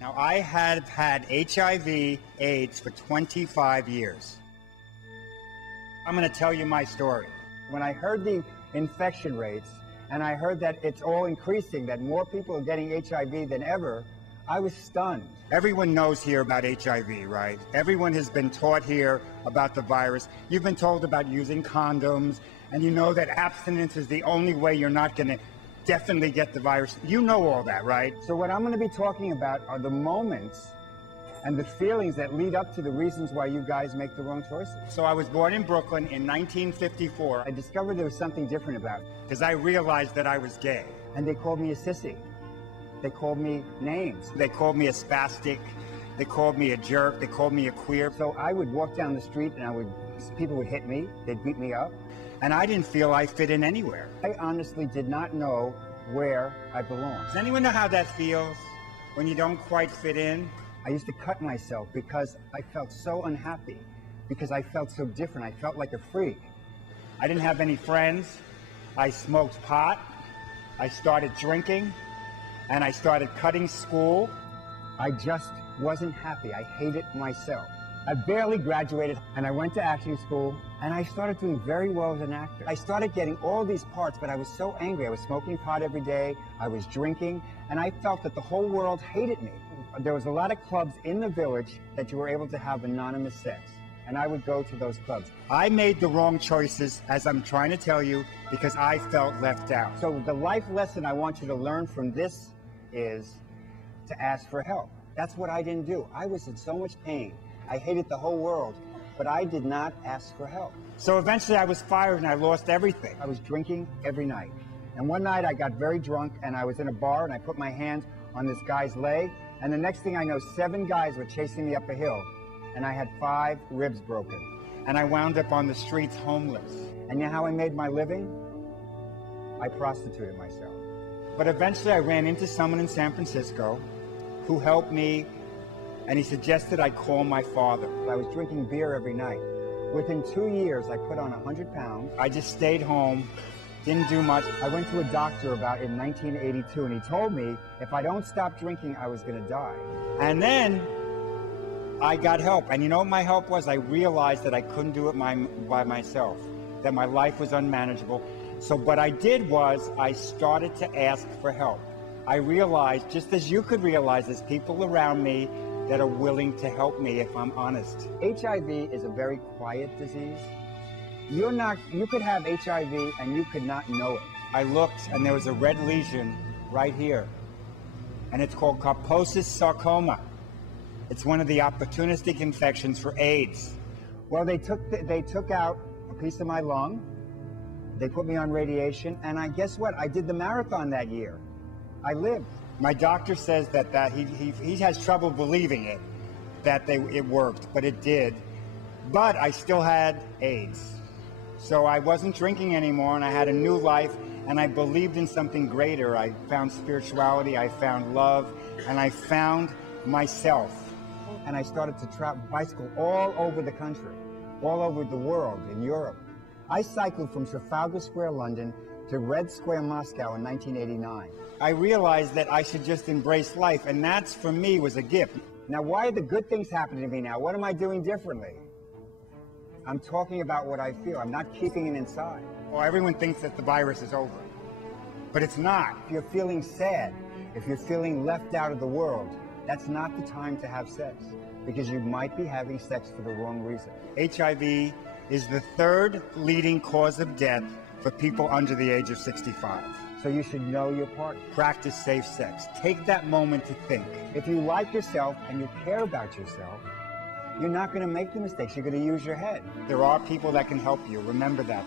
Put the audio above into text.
Now, I have had HIV AIDS for 25 years. I'm going to tell you my story. When I heard the infection rates, and I heard that it's all increasing, that more people are getting HIV than ever, I was stunned. Everyone knows here about HIV, right? Everyone has been taught here about the virus. You've been told about using condoms, and you know that abstinence is the only way you're not going to definitely get the virus. You know all that, right? So what I'm going to be talking about are the moments and the feelings that lead up to the reasons why you guys make the wrong choices. So I was born in Brooklyn in 1954. I discovered there was something different about it because I realized that I was gay. And they called me a sissy. They called me names. They called me a spastic. They called me a jerk. They called me a queer. So I would walk down the street and people would hit me. They'd beat me up. And I didn't feel I fit in anywhere. I honestly did not know where I belonged. Does anyone know how that feels when you don't quite fit in? I used to cut myself because I felt so unhappy, because I felt so different. I felt like a freak. I didn't have any friends. I smoked pot. I started drinking, and I started cutting school. I just wasn't happy. I hated myself. I barely graduated, and I went to acting school, and I started doing very well as an actor. I started getting all these parts, but I was so angry. I was smoking pot every day. I was drinking, and I felt that the whole world hated me. There was a lot of clubs in the village that you were able to have anonymous sex, and I would go to those clubs. I made the wrong choices, as I'm trying to tell you, because I felt left out. So the life lesson I want you to learn from this is to ask for help. That's what I didn't do. I was in so much pain. I hated the whole world, but I did not ask for help. So eventually I was fired and I lost everything. I was drinking every night. And one night I got very drunk and I was in a bar and I put my hand on this guy's leg, and the next thing I know, 7 guys were chasing me up a hill, and I had 5 ribs broken. And I wound up on the streets homeless. And you know how I made my living? I prostituted myself. But eventually I ran into someone in San Francisco who helped me, and he suggested I call my father. I was drinking beer every night. Within 2 years, I put on 100 pounds. I just stayed home, didn't do much. I went to a doctor in 1982, and he told me if I don't stop drinking, I was going to die. And then I got help. And you know what my help was? I realized that I couldn't do it by myself, that my life was unmanageable. So what I did was I started to ask for help. I realized, just as you could realize, there's people around me that are willing to help me if I'm honest. HIV is a very quiet disease. You could have HIV and you could not know it. I looked and there was a red lesion right here, and it's called Kaposis sarcoma. It's one of the opportunistic infections for AIDS. Well, they took out a piece of my lung. They put me on radiation, and guess what? I did the marathon that year. I lived. My doctor says that he has trouble believing it, that it worked, but it did. But I still had AIDS. So I wasn't drinking anymore, and I had a new life, and I believed in something greater. I found spirituality, I found love, and I found myself. And I started to bicycle all over the country, all over the world, in Europe. I cycled from Trafalgar Square, London, to Red Square, Moscow in 1989. I realized that I should just embrace life, and that, for me, was a gift. Now, why are the good things happening to me now? What am I doing differently? I'm talking about what I feel. I'm not keeping it inside. Well, everyone thinks that the virus is over, but it's not. If you're feeling sad, if you're feeling left out of the world, that's not the time to have sex, because you might be having sex for the wrong reason. HIV is the 3rd leading cause of death for people under the age of 65. So you should know your partner. Practice safe sex. Take that moment to think. If you like yourself and you care about yourself, you're not going to make the mistakes. You're going to use your head. There are people that can help you. Remember that.